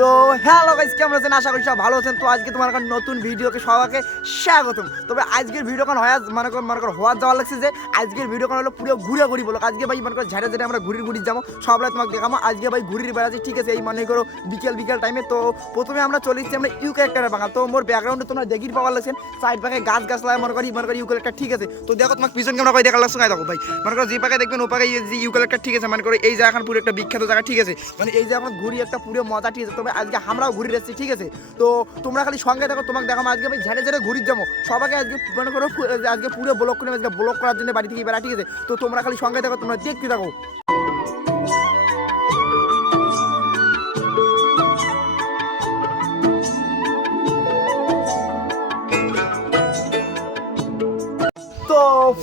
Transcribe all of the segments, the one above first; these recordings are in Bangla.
তো হ্যালো গাইস, কেমন আছেন? আশা করি সব ভালো আছেন। তো আজকে তোমার কাছে নতুন ভিডিওকে সবাইকে স্বাগতম। তবে আজকের ভিডিও কারণ হয় মনে কর হওয়ার যাওয়া লাগছে যে আজকের ভিডিও কারণ হলো পুরো ঘুরি বলো। আজকে ভাই মনে করো ঝেড়ে আমরা ঘুরি যাবো সবাই তোমাকে দেখাবো। আজকে ভাই ঘুরির বেড়াচ্ছি, ঠিক আছে? এই মনে করো বিকেল টাইমে। তো প্রথমে আমরা চলে এসেছি আমরা ইউ ক্যারেক্টারের বাগান। তো মোর ব্যাকগ্রাউন্ডে তোমরা দেখির পাওয়ার লাগছেন সাইড পাকে গাছ লাগে মনে করি ইউ ক্যারেক্টার, ঠিক আছে? তো দেখো তোমাকে পিছন ক্যামেরা ভাই দেখা লাগছে দেখো ভাই মনে করো যে পাকে দেখবেন ও পাকে ইউ ক্যারেক্টার, ঠিক আছে? মনে করো এই জায়গা পুরো একটা বিখ্যাত জায়গা, ঠিক আছে? মানে এই জায়গা ঘুরি একটা পুরো মজা, ঠিক আছে? তবে আজকে আমরাও ঘুরি যাচ্ছি, ঠিক আছে? তো তোমরা খালি সঙ্গে দেখো, তোমাকে দেখাবো আজকে ভাই ঝেড়ে ঘুরি যাবো সবাইকে। আজকে মনে করো আজকে পুরো ব্লক করে আজকে ব্লক করার জন্য বাড়ি থেকে বেড়া, ঠিক আছে? তো তোমরা খালি সঙ্গে দেখো, তোমরা দেখতে থাকো। তো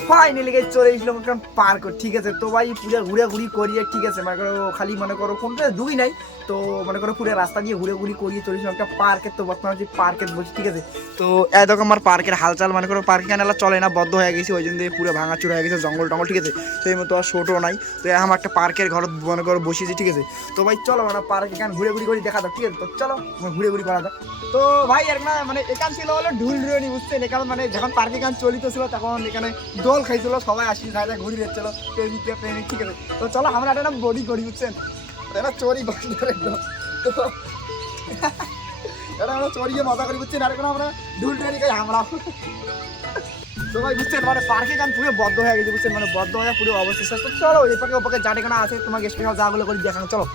ফাইনালি গাইস চলে এসলাম একটা পার্ক, ঠিক আছে? তো ভাই পুরো ঘুরি করিয়ে, ঠিক আছে? মনে করো খালি মনে করো কোনটা দুই নাই, তো মনে করো পুরো রাস্তা দিয়ে ঘুরি করিয়ে চলে এসলাম একটা পার্কে। তো বর্তমানে যে পার্কে বলছি, ঠিক আছে? তো এরকম আমার পার্কের হালচাল মনে করো পার্কে কেনালা চলে না, বদ্ধ হয়ে গেছে, ওই জন্য পুরো ভাঙাচুরা হয়ে গেছে, জঙ্গল টঙ্গল, ঠিক আছে? সেই মতো আর ছোটো নাই। তো আমার একটা পার্কের ঘর মনে করো বসিয়েছি, ঠিক আছে? তো ভাই চলো মানে পার্কে এখানে ঘুরি করি দেখা দাও, ঠিক আছে? তো চলো ঘুরি করা দাও। তো ভাই আর না মানে এখান ছিল হলো ঢুলনি, বুঝছেন? এখানে মানে যখন পার্কে এখানে চলিত ছিল তখন এখানে দোল খাইছিল, সবাই আসি সাইডে ঘুরি যাচ্ছিল প্রেমিক, ঠিক আছে? তো চলো আমরা একটা বডি করি, বুঝছেন? এটা চোরি তো এটা আমরা চড়িয়ে মজা করি, বুঝছেন? আর এখন আমরা ঢুল টুলি খাই আমরা। তো ভাই বুঝছেন মানে পার্কে গান পুরো বদ্ধ হয়ে গেছে, বুঝছেন? মানে বদ্ধ হয়ে পুরো অবস্থা। তো চলো এপাকে ওপাকে জানি কোনো আছে তোমাকে স্পেশাল জায়গাগুলো করে দেখানো, চলো।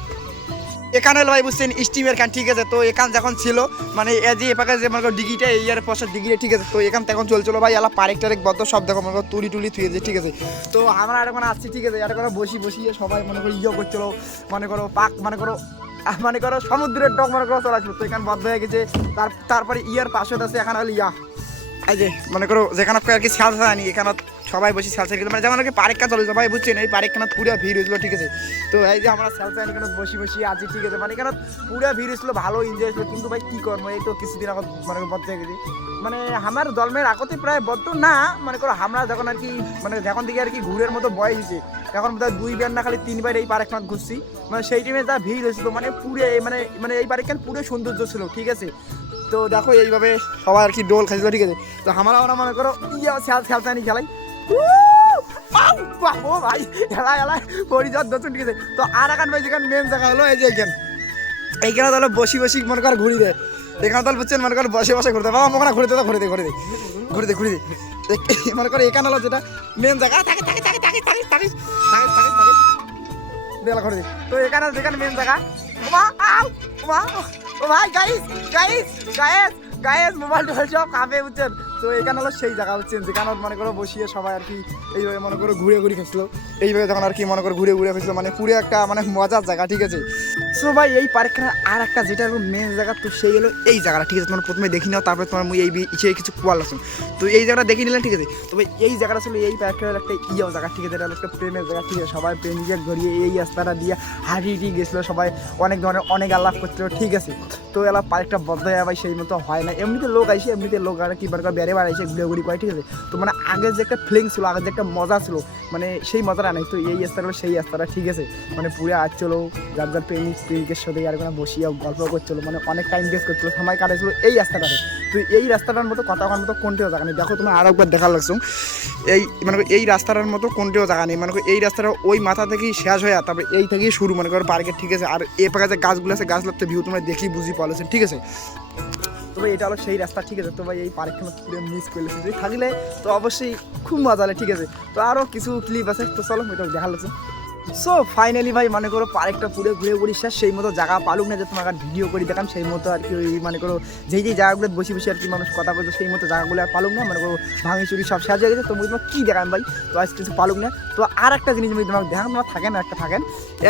এখানে হলো ভাই বুঝছেন স্টিমের খান, ঠিক আছে? তো এখান যখন ছিল মানে যে এপাকে যে মনে করো ডিগিটা এই আর পয়সার ডিগিটা, ঠিক আছে? তো এখান তখন চলছিল ভাই এলা পারেক টারেক বদ্ধ সব দেখো মনে করো তুলি থুয়েছে, ঠিক আছে? তো আমরা আর এখন আসছি, ঠিক আছে? আর কোনো বসিয়ে সবাই মনে করো করছিল মনে করো পাক মনে করো সমুদ্রের ডক মনে করো চলাছিল। তো এখানে বদ্ধ হয়ে গেছে। তারপরে ইয়ার পাশে আছে এখানে হলো এই যে মনে করো যেখানে আর কি ছালসা আনি এখানে সবাই বসে ছালসা খেতে মানে যেমন আর কি পরীক্ষা চলেছে ভাই, বুঝছেন? এই পরীক্ষা পুরো ভিড় হয়েছিল, ঠিক আছে? তো এই যে আমরা ছালসা আনি এখানে বসি আছি, ঠিক আছে? মানে এখানে পুরো ভিড় হয়েছিল, ভালো এনজয় হয়েছিল। কিন্তু ভাই কি করবো, এই তো কিছুদিন আগত মানে বদ্ধ হয়ে গেছি। মানে আমার জন্মের আগতে প্রায় বদ্ধ না মনে করো আমরা যখন আর কি মানে যখন থেকে আর কি ঘুরের মতো বয়স হয়েছে এখন বোধহয় 2 বার না খালি 3 বার এই পার্ক ঘুরছি। মানে সেই টাইমে যা ভিড় হয়েছিল মানে পুরো মানে এই পার্ক পুরো সৌন্দর্য ছিল, ঠিক আছে? তো দেখো এইভাবে সবাই আর কি ডোল খাইছিল, ঠিক আছে? তো আমরা মনে করো খেলতানি খেলাই ও ভাই এলাই পরিচয় দর্শন, ঠিক আছে? তো আর এখন ভাই যেখানে মেন জায়গা হলো এই যে এইখানে তাহলে বসি মনে কর ঘুরি দেয় এখানে তাহলে বুঝছেন মনে করো বসে ঘুরতে বাবা মোখানে ঘুরতে মনে করো এখানে হলো যেটা মেন জায়গা থাকে ঘুরে দিই। তো এখানে যেখানে মেন জায়গা ও ভাই গাইস মোবাইল টোবাইল সব কাঁপে, বুঝছেন? তো এখানে হলো সেই জায়গা, বুঝছেন? যেখানে মনে করো বসিয়ে সবাই আর কি এইভাবে মনে করো ঘুরে খেয়েছিল। এইভাবে যখন আর কি মনে করো ঘুরে খেয়েছিল মানে পুরো একটা মানে মজার জায়গা, ঠিক আছে? সো ভাই এই পার্কখানার আর একটা যেটা হলো মেন জায়গা, তো সেই হলো এই জায়গাটা, ঠিক আছে? তোমার প্রথমে দেখি নাও, তারপরে তোমার এই কিছু কোয়াল আসুন। তো এই জায়গাটা দেখে নিলেন, ঠিক আছে? তবে এই জায়গাটা ছিল এই পার্কের একটা জায়গা, ঠিক আছে? এটা একটা প্রেমের জায়গা, ঠিক আছে? সবাই প্রেমিকে ঘুরিয়ে এই রাস্তাটা দিয়ে হাঁটি গেছিলো, সবাই অনেক ধরনের অনেক আলাপ করছিল, ঠিক আছে? তো এলা পার্কটা বদ্ধ হয়ে ভাই সেই মতো হয় না। এমনিতে লোক আইসে লোক আর কি বেড়ে বেড়াইছে ঘুরে করে, ঠিক আছে? তো মানে আগে যে একটা ফিলিং ছিল, আগে যে একটা মজা ছিল মানে সেই মজাটা নেই। তো এই রাস্তাটা সেই রাস্তাটা, ঠিক আছে? মানে পুরো আসছিল যার প্রেমিকের সাথে আর কোনো বসিয়ে গল্প করছিল, মানে অনেক টাইম ওয়েস্ট করছিল, সময় কাটাইছিল এই রাস্তাটাতে। তো এই রাস্তাটার মতো কথা করার মতো কোনটিও জায়গা নেই। দেখো তোমার আরও একবার দেখার লাগছো এই মানে এই রাস্তাটার মতো কোনটিও জায়গা নেই। মানে এই রাস্তাটা ওই মাথা থেকেই শেষ হয়ে তারপরে এই থেকেই শুরু মনে করো পার্কের, ঠিক আছে? আর এ পাশে যে গাছগুলো আছে গাছ লাগতে ভিউ তোমরা দেখি বুঝি পালেছেন, ঠিক আছে? তো ভাই এটা হলো সেই রাস্তা, ঠিক আছে? তো ভাই এই পার্কখানা পুরো মিস করলেছি, যদি থাকলে তো অবশ্যই খুব মজা হলে, ঠিক আছে? তো আরও কিছু ক্লিপ আছে, তো চলো ওইটা দেখা লাগছে। সো ফাইনালি ভাই মনে করো পার্কটা পুরো ঘুরে শেষ, সেই মতো জায়গা পালুক না যে তোমাকে ভিডিও করে দেখাম সেই মতো আর কি। ওই মনে করো যেই জায়গাগুলো বসে আর কি মানুষ কথা বলতো সেই মতো জায়গাগুলো আর পালুক না, মনে করো ভাঙি চুরি সব শেষ হয়ে গেছে। তো তোমার কী দেখাম ভাই, তো আজ কিছু পালুক না। তো আর একটা জিনিস আমি তোমাকে দেখাম, তোমার থাকেন একটা থাকেন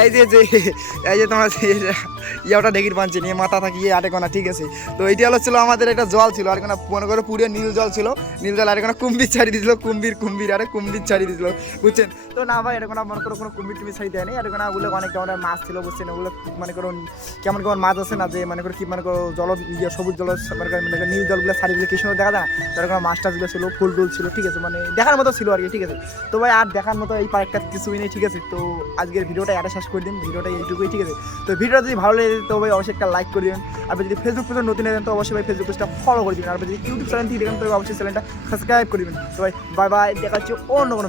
এই যে তোমার ইয়াটা ডেকির পাঞ্চে নিয়ে মাথা থাকিয়ে আটে কোনা, ঠিক আছে? তো এইটা হলো ছিল আমাদের একটা জল ছিল আর কোনো মনে করো পুরো নীল জল ছিল, নীল জল আর কোনো কুম্ভীর ছাড়ি দিয়েছিল, কুম্ভীর আরে কুম্ভীর ছাড়ি দিয়েছিল, বুঝছেন? তো না ভাই এটা কোনো মনে করো কোনো কুম্ভীর মিশাই দেয় না, আর ওখানে ওগুলো অনেক ধরনের মাছ ছিল বুঝছেন, ওগুলো মনে করুন কেমন কেমন মাছ আছে না, যে মনে করো কি মনে করো জল ইয়ে সবুজ জল মনে করেন নীল জলগুলো সারিগুলো কি সুন্দর দেখা যায় না, তার ওখানে মাছ টাছগুলো ছিল, ফুল টুল ছিল, ঠিক আছে, মানে দেখার মতো ছিল আর কি, ঠিক আছে। তো ভাই আর দেখার মতো এই পার্কটা কিছুই নেই, ঠিক আছে। তো আজকের ভিডিওটা এটা শেষ করে দিন, ভিডিওটা এইটুকুই, ঠিক আছে। তো ভিডিওটা যদি ভালো লাগে তো ভাই অবশ্যই একটা লাইক করে দিন, আর যদি ফেসবুক পেজে নতুন এলেন তো অবশ্যই ভাই ফেসবুক পেজটা ফলো করে দিবেন, আর যদি ইউটিউব চ্যানেল থেকে দেখেন তো অবশ্যই চ্যানেলটা সাবস্ক্রাইব করে দিবেন। তো ভাই বাই বাই, দেখা হচ্ছে অন্য কোনো